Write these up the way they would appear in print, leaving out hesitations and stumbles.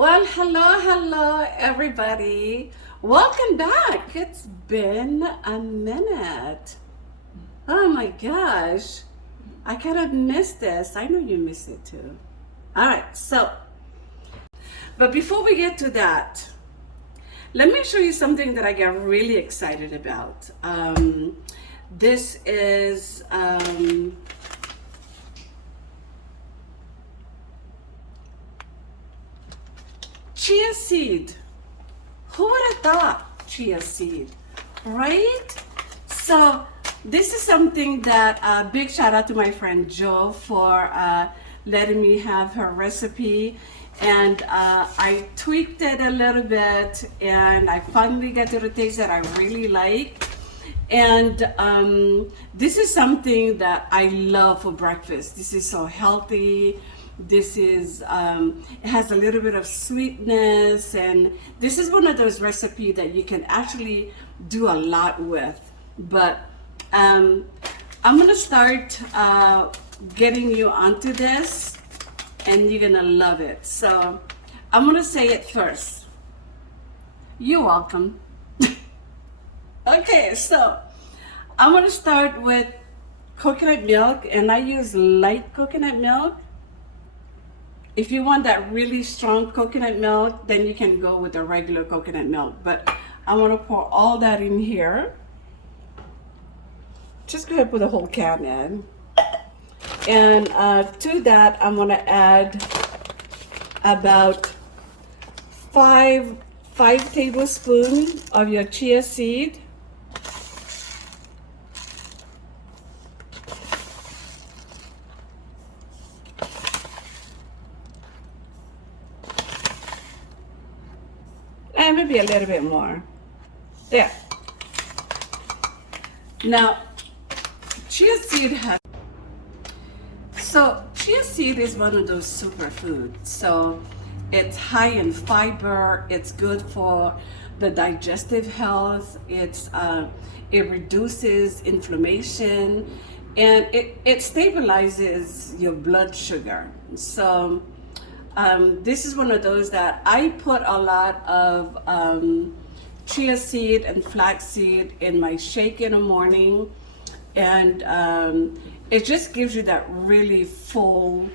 Well, hello, everybody. Welcome back. It's been a minute. Oh my gosh. I kind of missed this. I know you missed it too. All right, but before we get to that, let me show you something that I get really excited about. This is chia seed. Who would have thought chia seed, right? So this is something that big shout out to my friend Jo for letting me have her recipe, and I tweaked it a little bit, and I finally got to the taste that I really like. And this is something that I love for breakfast. This is so healthy. This is, it has a little bit of sweetness, and this is one of those recipes that you can actually do a lot with. But I'm gonna start getting you onto this, and you're gonna love it. So I'm gonna say it first. You're welcome. Okay, so I'm gonna start with coconut milk, and I use light coconut milk. If you want that really strong coconut milk, then you can go with the regular coconut milk. But I want to pour all that in here. Just go ahead and put the whole can in. And to that, I'm going to add about five tablespoons of your chia seed. And maybe a little bit more. There. Now, chia seed is one of those superfoods. So it's high in fiber. It's good for the digestive health. It reduces inflammation, and it stabilizes your blood sugar. So this is one of those that I put a lot of chia seed and flax seed in my shake in the morning, and it just gives you that really full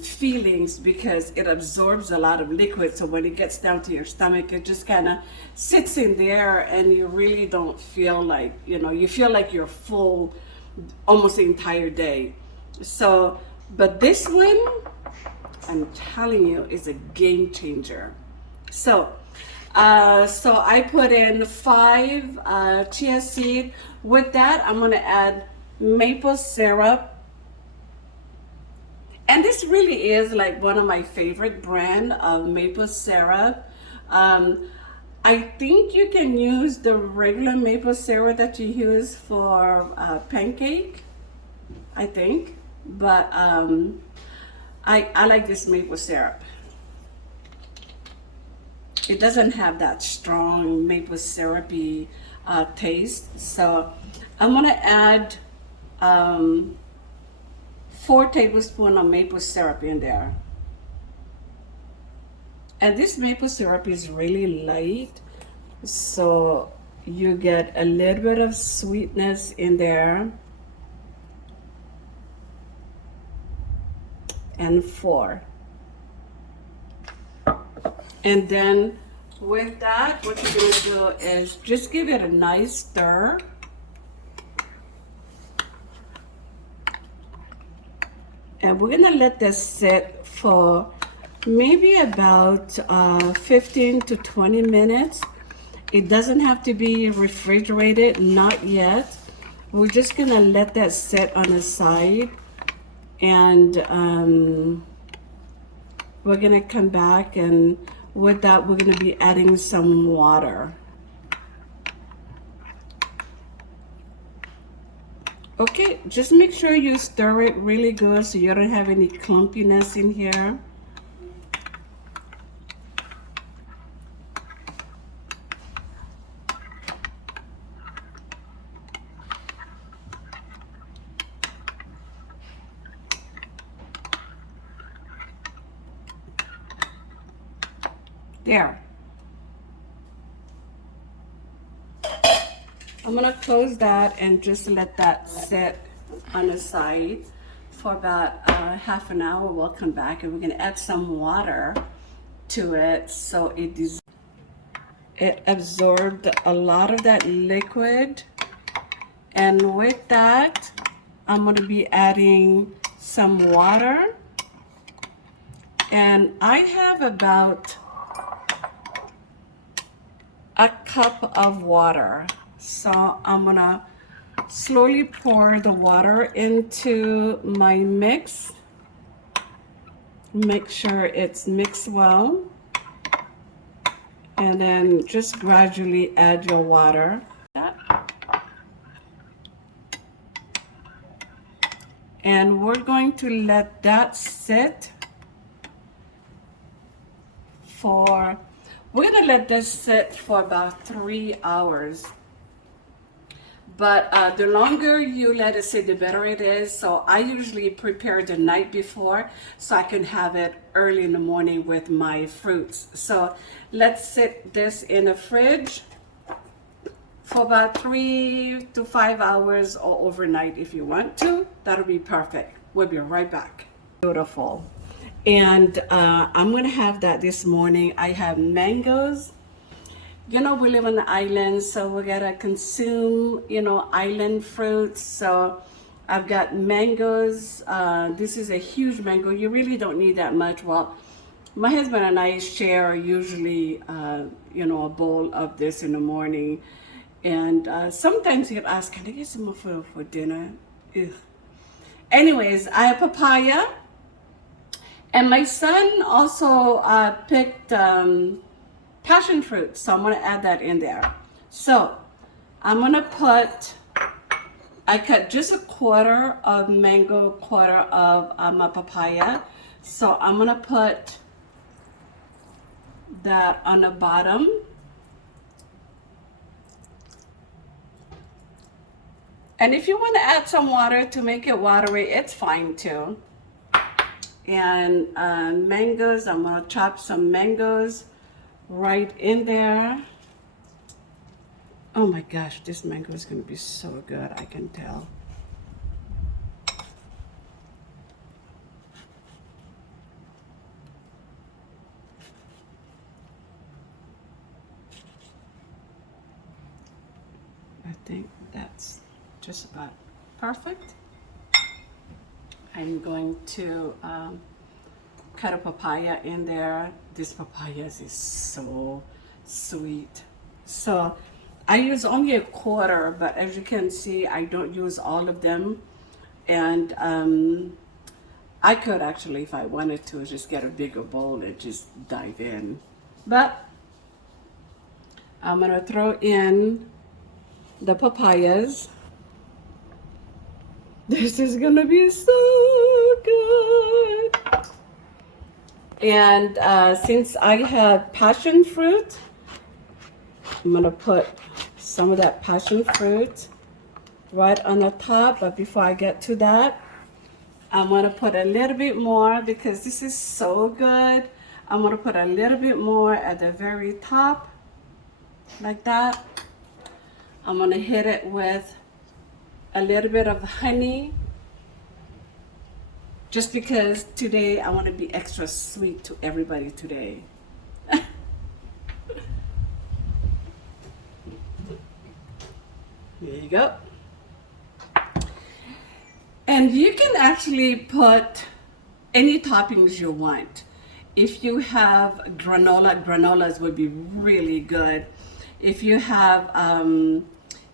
feelings because it absorbs a lot of liquid. So when it gets down to your stomach, it just kind of sits in there, and you really don't feel like, you feel like you're full almost the entire day. So, but this one, I'm telling you, is a game changer. So I put in 5 chia seed. With that, I'm gonna add maple syrup. And this really is like one of my favorite brand of maple syrup. I think you can use the regular maple syrup that you use for pancake, I think. But I like this maple syrup. It doesn't have that strong maple syrupy taste. So I'm gonna add 4 tablespoons of maple syrup in there. And this maple syrup is really light, so you get a little bit of sweetness in there. And 4. And then with that, what you're gonna do is just give it a nice stir. And we're gonna let this sit for maybe about 15 to 20 minutes. It doesn't have to be refrigerated, not yet. We're just gonna let that sit on the side, and we're gonna come back, and with that we're gonna be adding some water. Okay, just make sure you stir it really good so you don't have any clumpiness in here. There. I'm gonna close that and just let that sit on the side for about half an hour. We'll come back and we're gonna add some water to it so it absorbed a lot of that liquid. And with that, I'm gonna be adding some water. And I have about a cup of water. So I'm gonna slowly pour the water into my mix. Make sure it's mixed well. And then just gradually add your water. And we're going to let that sit we're gonna let this sit for about 3 hours. But the longer you let it sit, the better it is. So I usually prepare the night before so I can have it early in the morning with my fruits. So let's sit this in the fridge for about 3 to 5 hours or overnight if you want to. That'll be perfect. We'll be right back. Beautiful. And I'm gonna have that this morning. I have mangoes. You know, we live on the island, so we gotta consume, you know, island fruits. So I've got mangoes. This is a huge mango. You really don't need that much. Well, my husband and I share usually, you know, a bowl of this in the morning. And sometimes he'll ask, can I get some more for dinner? Ugh. Anyways, I have papaya. And my son also picked passion fruit, so I'm gonna add that in there. So I'm gonna I cut just a quarter of mango, quarter of my papaya. So I'm gonna put that on the bottom. And if you want to add some water to make it watery, it's fine too. And mangoes, I'm gonna chop some mangoes right in there. Oh my gosh, this mango is gonna be so good, I can tell. I think that's just about perfect. I'm going to cut a papaya in there. This papaya is so sweet. So I use only a quarter, but as you can see, I don't use all of them. And I could actually, if I wanted to, just get a bigger bowl and just dive in. But I'm gonna throw in the papayas. This is gonna be so good. And since I have passion fruit, I'm gonna put some of that passion fruit right on the top. But before I get to that, I'm gonna put a little bit more because this is so good. I'm gonna put a little bit more at the very top, like that. I'm gonna hit it with a little bit of honey, just because today I want to be extra sweet to everybody today. There you go. And you can actually put any toppings you want. If you have granolas would be really good. If you have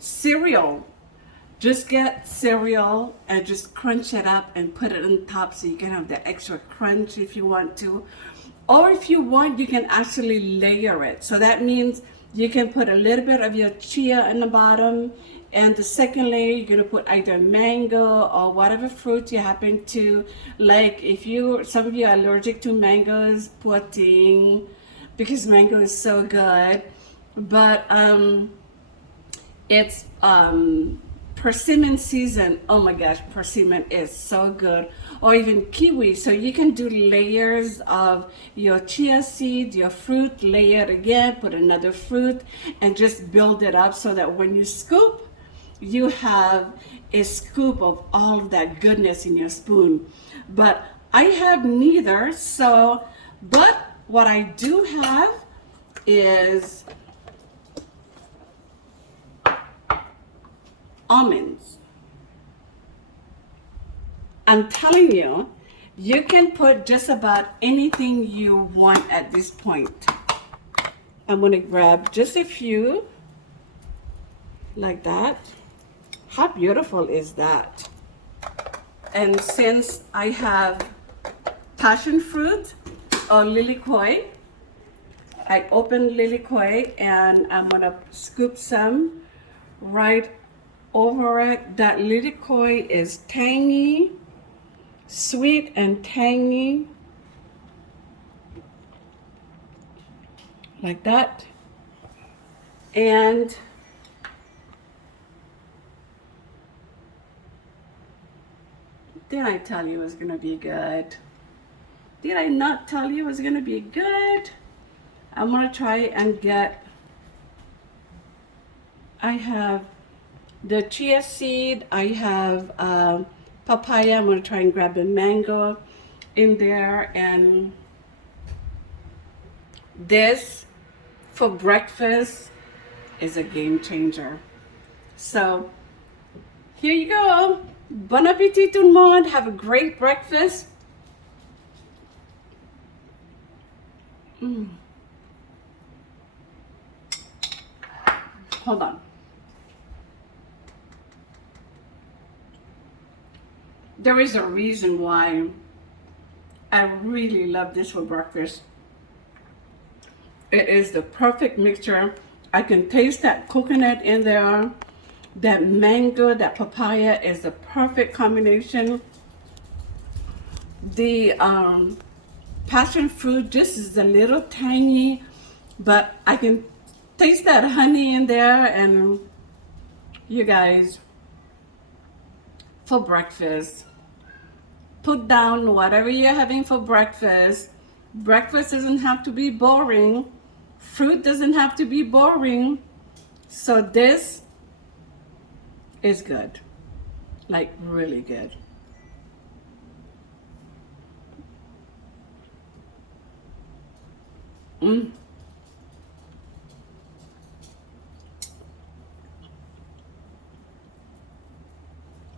cereal, just get cereal and just crunch it up and put it on top so you can have the extra crunch if you want to. Or if you want, you can actually layer it. So that means you can put a little bit of your chia in the bottom, and the second layer you're gonna put either mango or whatever fruit you happen to like. If some of you are allergic to mangoes, poor thing, because mango is so good. But it's persimmon season. Oh my gosh, persimmon is so good. Or even kiwi. So you can do layers of your chia seed, your fruit, layer it again, put another fruit, and just build it up so that when you scoop, you have a scoop of all of that goodness in your spoon. But I have neither, so, but what I do have is almonds. I'm telling you, you can put just about anything you want at this point. I'm gonna grab just a few, like that. How beautiful is that? And since I have passion fruit or lilikoi, I open lilikoi and I'm gonna scoop some right over it. That lilikoi is tangy, sweet and tangy, like that. And did I tell you it was gonna be good? Did I not tell you it was gonna be good? I'm gonna try and get, I have the chia seed, I have papaya. I'm gonna try and grab a mango in there, and this for breakfast is a game changer. So here you go. Bon appétit tout le monde. Have a great breakfast. Hold on. There is a reason why I really love this for breakfast. It is the perfect mixture. I can taste that coconut in there. That mango, that papaya is the perfect combination. The passion fruit just is a little tangy, but I can taste that honey in there. And you guys, for breakfast, put down whatever you're having for breakfast. Breakfast doesn't have to be boring. Fruit doesn't have to be boring. So this is good, like really good.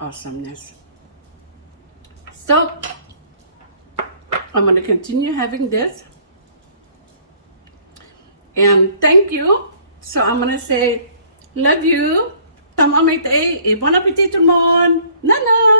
Awesomeness. So I'm going to continue having this, and thank you. So I'm going to say love you, Tama'a maita'i, et bon appétit tout le monde. Nana.